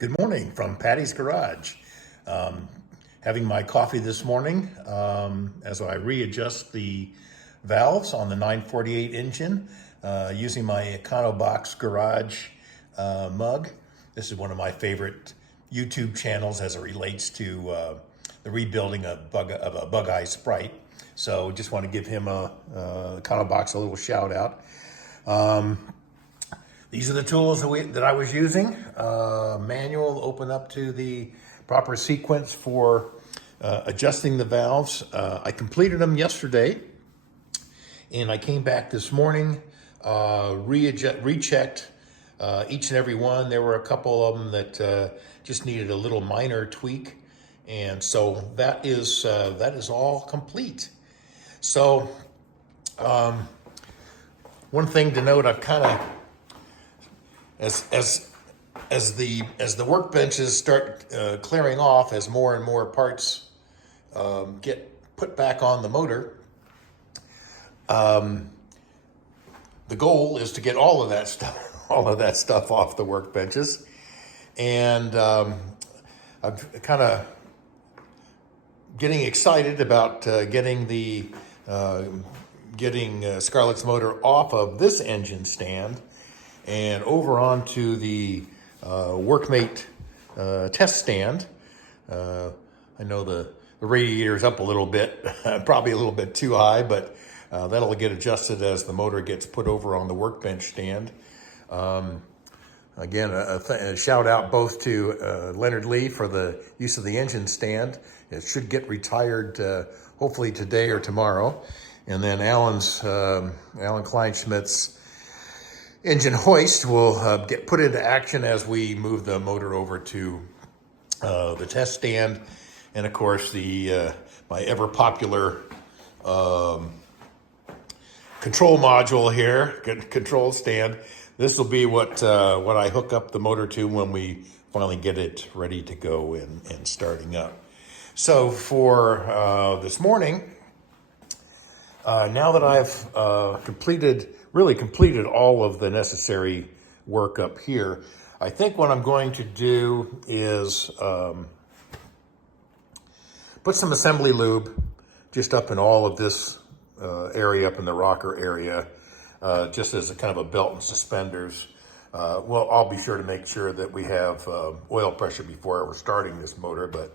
Good morning from Patty's Garage. Um, Having my coffee this morning as I readjust the valves on the 948 engine using my EconoBox Garage mug. This is one of my favorite YouTube channels as it relates to the rebuilding of a Bugeye Sprite. So just want to give him EconoBox a little shout out. These are the tools that I was using. Manual open up to the proper sequence for adjusting the valves. I completed them yesterday, and I came back this morning, rechecked each and every one. There were a couple of them that just needed a little minor tweak, and so that is all complete. So one thing to note, I've kind of as the workbenches start clearing off, as more and more parts get put back on the motor, the goal is to get all of that stuff off the workbenches. And I'm kind of getting excited about getting Scarlett's motor off of this engine stand and over onto the Workmate test stand. I know the radiator's up a little bit, probably a little bit too high, but that'll get adjusted as the motor gets put over on the workbench stand. Again, a shout out both to Leonard Lee for the use of the engine stand. It should get retired hopefully today or tomorrow. And then Alan Kleinschmidt's engine hoist will get put into action as we move the motor over to the test stand. And of course, my ever popular control module here, control stand. This will be what I hook up the motor to when we finally get it ready to go and starting up. So for this morning, now that I've completed all of the necessary work up here, I think what I'm going to do is put some assembly lube just up in all of this area, up in the rocker area, just as a kind of a belt and suspenders. Well, I'll be sure to make sure that we have oil pressure before we're starting this motor, but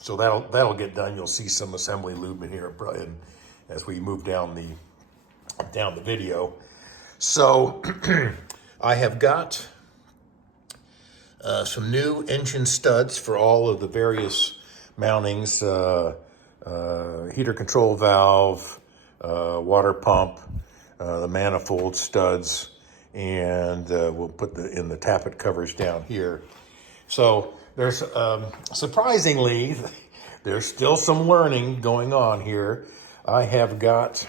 so that'll get done. You'll see some assembly lube in here as we move down the video. So I have got some new engine studs for all of the various mountings, heater control valve, water pump, the manifold studs, and we'll put in the tappet covers down here. So there's surprisingly, there's still some learning going on here. I have got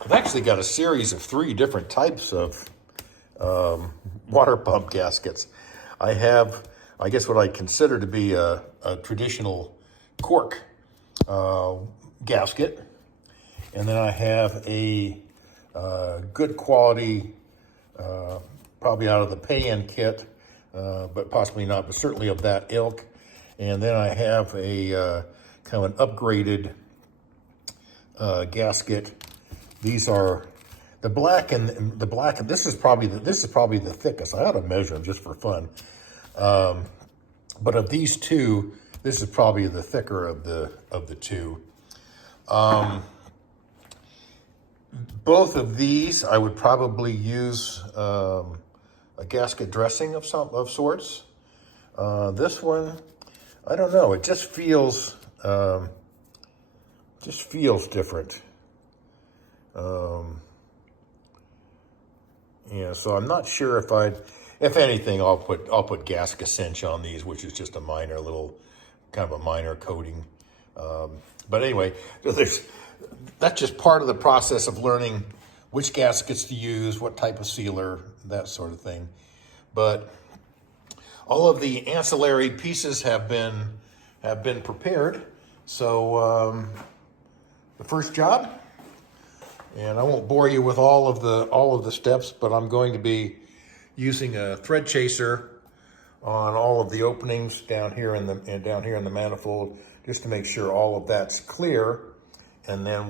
I've actually got a series of 3 different types of water pump gaskets. I have, I guess, what I consider to be a traditional cork gasket. And then I have a good quality, probably out of the pay-in kit, but possibly not, but certainly of that ilk. And then I have a kind of an upgraded gasket. These are the black and this is probably the thickest. I ought to measure them just for fun. But of these two, this is probably the thicker of the two. Both of these, I would probably use a gasket dressing of sorts. This one, I don't know. It just feels different. Yeah, so I'm not sure if anything, I'll put gasket cinch on these, which is just a minor coating. But anyway, that's just part of the process of learning which gaskets to use, what type of sealer, that sort of thing. But all of the ancillary pieces have been prepared. So the first job. And I won't bore you with all of the steps, but I'm going to be using a thread chaser on all of the openings down here in the manifold, just to make sure all of that's clear. And then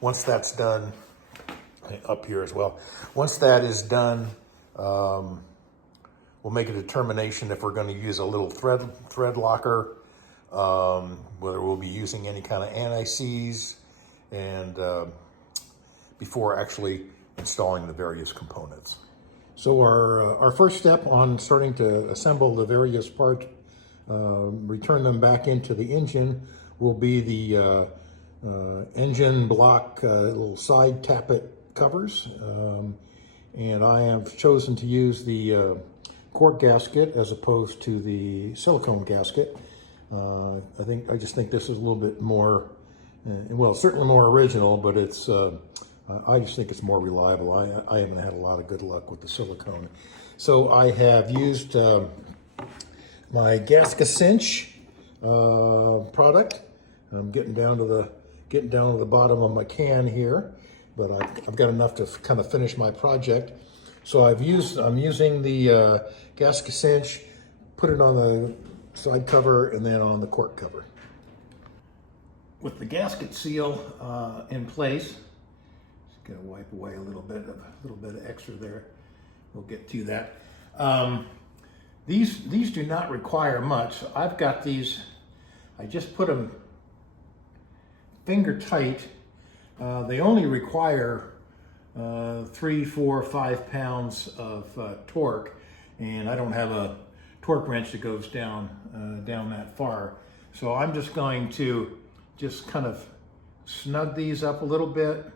once that's done, up here as well, once that is done, we'll make a determination if we're going to use a little thread locker, whether we'll be using any kind of anti-seize, and before actually installing the various components. So our first step on starting to assemble the various parts, return them back into the engine, will be the engine block little side tappet covers. And I have chosen to use the cork gasket as opposed to the silicone gasket. I just think this is a little bit more, well, certainly more original, but it's I just think it's more reliable. I haven't had a lot of good luck with the silicone. So I have used my gasket cinch product. I'm getting down to the bottom of my can here, but I've got enough to kind of finish my project. So I'm using the gasket cinch, put it on the side cover and then on the cork cover. With the gasket seal in place, just gonna wipe away a little bit of extra there. We'll get to that. These do not require much. I've got these. I just put them finger tight. They only require 3, 4, 5 pounds of torque, and I don't have a torque wrench that goes down that far. So I'm just going to kind of snug these up a little bit,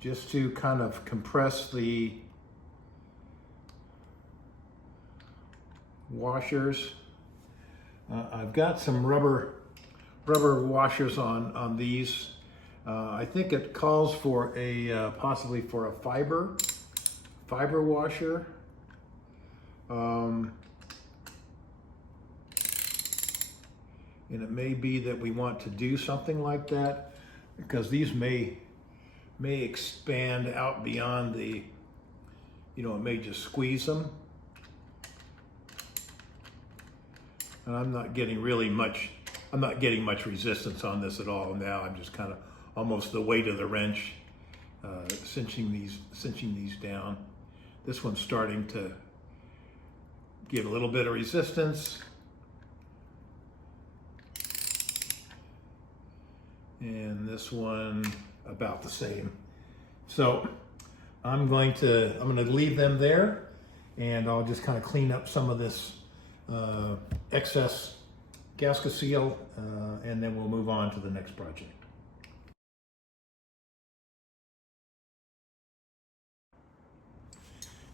just to kind of compress the washers. I've got some rubber washers on these. I think it calls for possibly for a fiber washer. And it may be that we want to do something like that, because these may expand out beyond the, it may just squeeze them. And I'm not getting much resistance on this at all now. I'm just kind of almost the weight of the wrench cinching these down. This one's starting to give a little bit of resistance. And this one about the same. So I'm going to leave them there, and I'll just kind of clean up some of this excess gasket seal, and then we'll move on to the next project.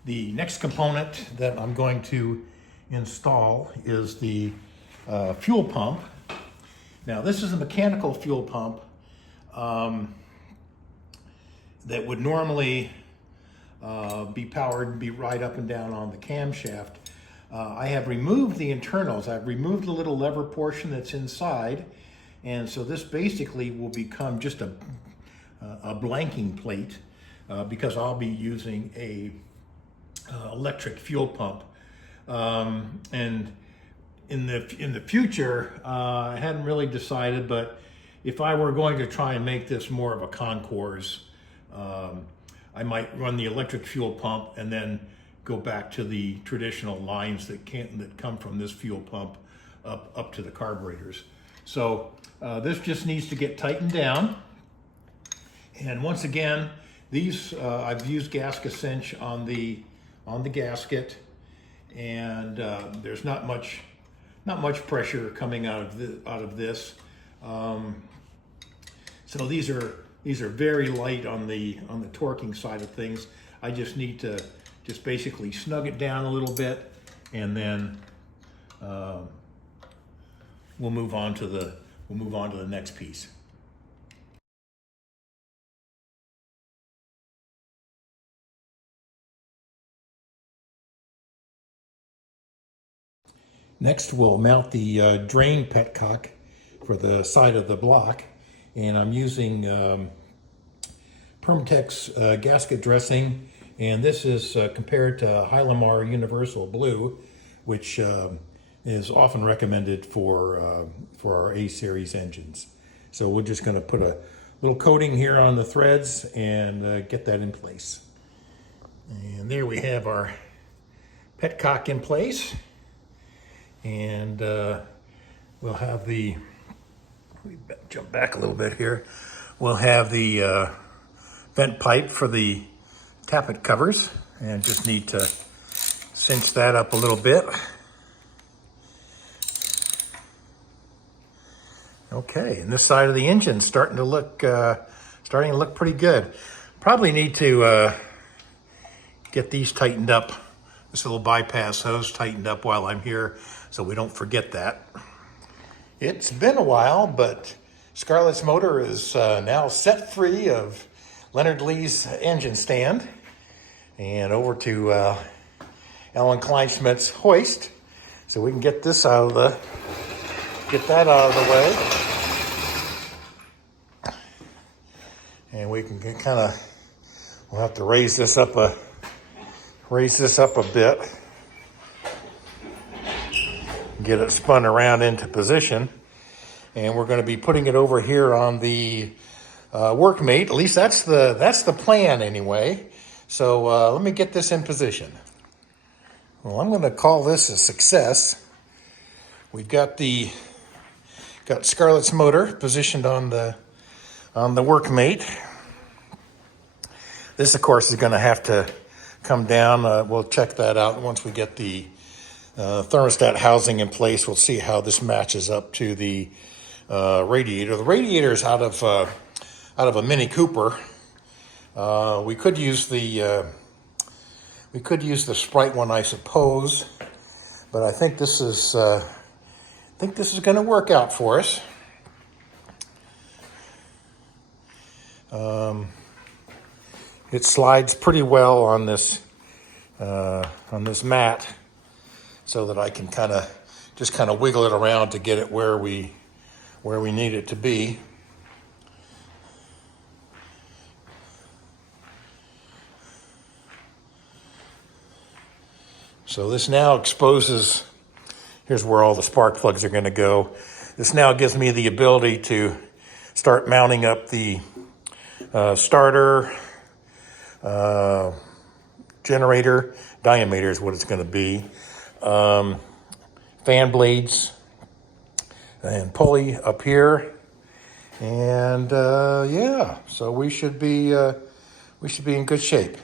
The next component that I'm going to install is the fuel pump. Now, this is a mechanical fuel pump that would normally be right up and down on the camshaft. I have removed the internals. I've removed the little lever portion that's inside, and so this basically will become just a blanking plate because I'll be using a electric fuel pump. And in the future, I hadn't really decided, but if I were going to try and make this more of a concours, I might run the electric fuel pump and then go back to the traditional lines that come from this fuel pump up to the carburetors. So this just needs to get tightened down. And once again, these I've used gasket cinch on the gasket, and there's not much pressure coming out of this. So these are very light on the torquing side of things. I just need to basically snug it down a little bit, and then we'll move on to the next piece. Next, we'll mount the drain petcock for the side of the block, and I'm using Permatex gasket dressing And this is compared to Hylamar Universal Blue, which is often recommended for our A-series engines. So we're just going to put a little coating here on the threads and get that in place. And there we have our petcock in place. And we'll have we jump back a little bit here. We'll have the vent pipe for the tappet covers, and just need to cinch that up a little bit. Okay, and this side of the engine's starting to look pretty good. Probably need to get these tightened up. This little bypass hose tightened up while I'm here, so we don't forget that. It's been a while, but Scarlett's motor is now set free of Leonard Lee's engine stand and over to Alan Kleinschmidt's hoist, so we can get that out of the way, and we can we'll have to raise this up a bit, get it spun around into position, and we're going to be putting it over here on the workmate. At least that's the plan anyway. So let me get this in position. Well, I'm going to call this a success. We've got Scarlett's motor positioned on the workmate. This, of course, is going to have to come down. We'll check that out once we get the thermostat housing in place. We'll see how this matches up to the radiator. The radiator is out of a Mini Cooper. We could use the Sprite one, I suppose, but I think this is going to work out for us. It slides pretty well on this mat, so that I can kind of wiggle it around to get it where we need it to be. So this now exposes, here's where all the spark plugs are going to go. This now gives me the ability to start mounting up the starter, generator, diameter is what it's going to be, fan blades, and pulley up here, and yeah, so we should be in good shape.